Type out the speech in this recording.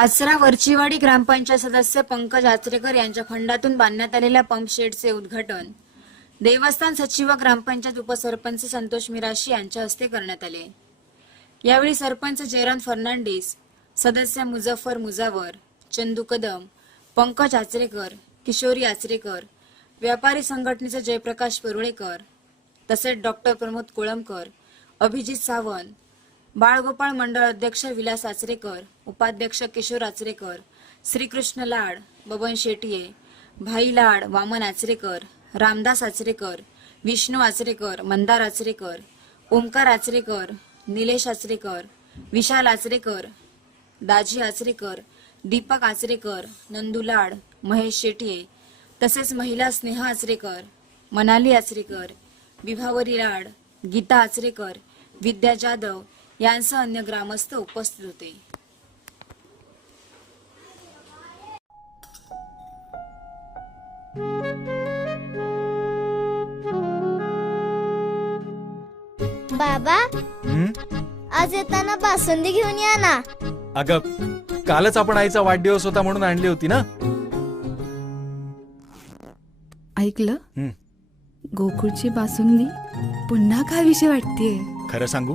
आचरा वरचीवाडी ग्रामपंचायत सदस्य पंकज आचरेकर यांच्या फंडातून बांधण्यात आलेल्या पंपशेडचे उद्घाटन. देवस्थान सचिव व ग्रामपंचायत उपसरपंच संतोष मिराशी यांच्या हस्ते करण्यात आले. यावेळी सरपंच जयराम फर्नांडिस सदस्य मुझफ्फर मुजावर चंदू कदम पंकज आचरेकर किशोरी आचरेकर व्यापारी संघटनेचे जयप्रकाश परुळेकर तसेच डॉक्टर प्रमोद कोळंबकर अभिजित सावंत बाळगोपाळ मंडळ अध्यक्ष विलास आचरेकर उपाध्यक्ष किशोर आचरेकर श्रीकृष्ण लाड बबन शेटिये भाई लाड वामन आचरेकर रामदास आचरेकर विष्णू आचरेकर मंदार आचरेकर ओंकार आचरेकर निलेश आचरेकर विशाल आचरेकर दाजी आचरेकर दीपक आचरेकर नंदू लाड महेश शेटिये तसेच महिला स्नेहा आचरेकर मनाली आचरेकर विभावरी लाड गीता आचरेकर विद्या जाधव यांसह अन्य ग्रामस्थ उपस्थित होते. बाबा हं? आज येताना बासुंदी घेऊन या ना. अगं कालच आपण आईचा वाढदिवस होता म्हणून आणली होती ना? ऐकलं? हं. गोकुळची बासुंदी पुन्हा खावीशी वाटतेय. खरं सांगू?